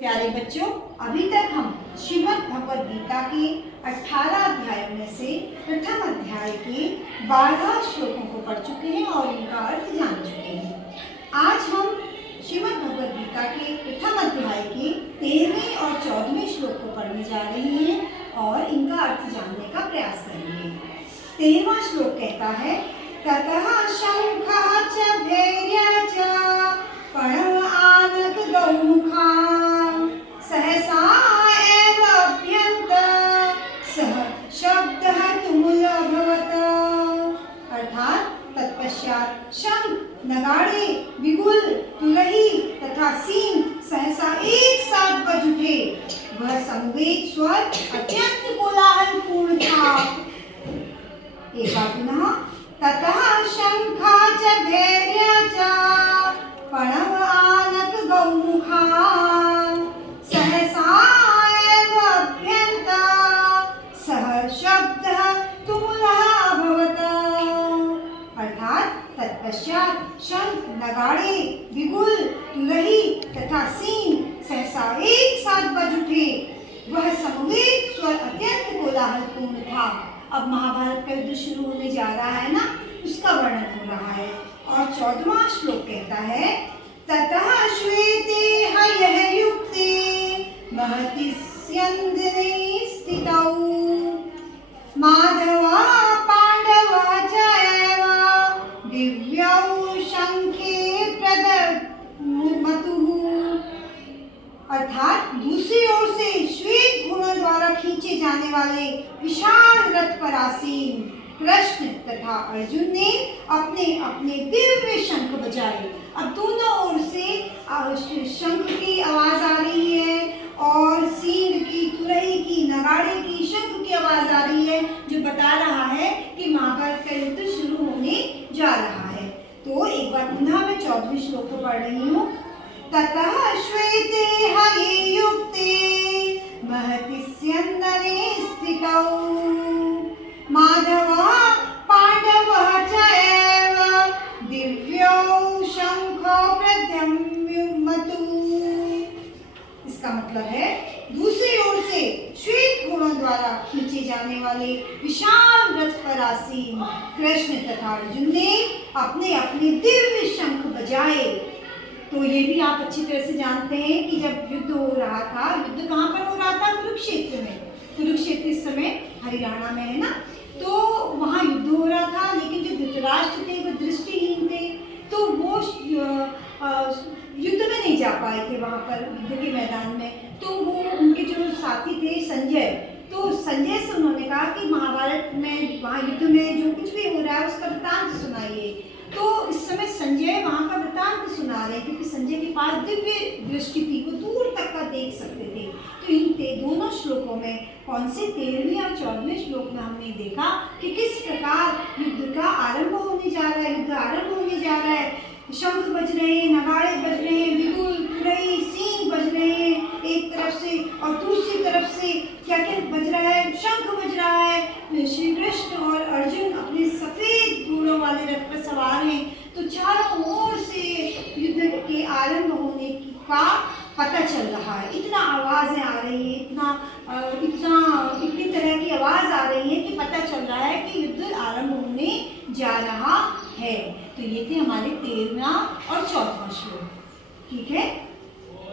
प्यारे बच्चों, अभी तक हम श्रीमद् भगवद गीता के 18 अध्यायों में से प्रथम अध्याय के 12 श्लोकों को पढ़ चुके हैं और इनका अर्थ जान चुके हैं। आज हम श्रीमद् भगवद गीता के प्रथम अध्याय के 13वें और 14वें श्लोक को पढ़ने जा रहे हैं और इनका अर्थ जानने का प्रयास करेंगे। 13वां श्लोक कहता है, ततः शंखः च भैर्यः च प्रणव आनक गौमुखा सहसा एव अभ्यन्त सह शब्दः तुमुल अभवत्। अर्थात तत्पश्चात शंख, नगाड़े, बिगुल, तुरही तथा सींग सहसा एक साथ बज उठे। वह संवेद स्वर अत्यंत कोलाहलपूर्ण था। एक बार पुनः, ततः शंखः च भैर्यः च प्रणव आनक गौमुखा सहसा एव अभ्यन्त सह शब्दः तुमुलः अभवत्। अर्थात तत्पश्चात शंख, नगाड़े, बिगुल, तुरही तथा सींग सहसा एक साथ बज उठे। वह संवेद स्वर अत्यंत कोलाहलपूर्ण था। अब महाभारत का युद्ध शुरू होने जा रहा है ना, उसका वर्णन हो रहा है। और 14वां श्लोक कहता है, ततः श्वेते हयः युक्ते महति स्यन्दने स्थितौ माधवः पाण्डवः च एव दिव्यौ शंखे प्रदमतुः। अर्थात दूसरी ओर से श्वेत घोड़ों द्वारा खींचे जाने वाले विशाल रथ पर आसीन कृष्ण तथा अर्जुन ने अपने अपने दिव्य शंख बजाए। अब दोनों ओर से शंख की आवाज आ रही है और सींग की, तुरही की, नगाड़े की, शंख की आवाज आ रही है, जो बता रहा है कि महाभारत का युद्ध शुरू होने जा रहा है। तो एक बार पुनः मैं 14वें श्लोक को पढ़ रही हूँ। ततः श्वेते हये युक्ते महति स्यन्दने स्थितौ माधवः पाण्डवः च एव दिव्यौ शंखौ प्रद्युम्नतुः। इसका मतलब है, दूसरी ओर से श्वेत घोड़ों द्वारा खींचे जाने वाले विशाल रथ पर आसीन कृष्ण तथा अर्जुन ने अपने अपने दिव्य शंख बजाए। तो ये भी आप अच्छी तरह से जानते हैं कि जब युद्ध हो रहा था, युद्ध कहाँ पर हो रहा था? कुरुक्षेत्र में। कुरुक्षेत्र इस समय हरियाणा में है ना, तो वहाँ युद्ध हो रहा था। लेकिन जो धृतराष्ट्र थे वो दृष्टिहीन थे, तो वो युद्ध में नहीं जा पाए थे वहाँ पर युद्ध के मैदान में। तो वो उनके जो साथी थे संजय, तो संजय से उन्होंने कहा कि महाभारत में वहाँ युद्ध में जो कुछ भी हो रहा है उसका वृत्तांत सुनाइए। तो इस समय संजय वहाँ का वृत्तांत सुना रहे, क्योंकि संजय के पास दिव्य दृष्टि थी, वो दूर तक का देख सकते थे। तो इन दोनों श्लोकों में, कौन से 13वें और 14वें श्लोक में हमने देखा कि किस प्रकार युद्ध का आरंभ होने जा रहा है। युद्ध आरंभ होने जा रहा है, शंख बज रहे हैं, नगाड़े बज रहे हैं, बिगुल, तुरही, सींग बज रहे हैं एक तरफ से, और दूसरी तरफ से क्या क्या बज रहा है? शंख बज रहा है। श्री कृष्ण और अर्जुन अपने सफेद घोड़ों वाले रथ पर सवार हैं। तो चारों ओर से युद्ध के आरंभ होने का पता चल रहा है। इतना आवाज़ें आ रही है, इतनी तरह की आवाज़ आ रही है कि पता चल रहा है कि युद्ध आरंभ होने जा रहा है। तो ये थे हमारे 13वां और 14वां श्लोक। ठीक है।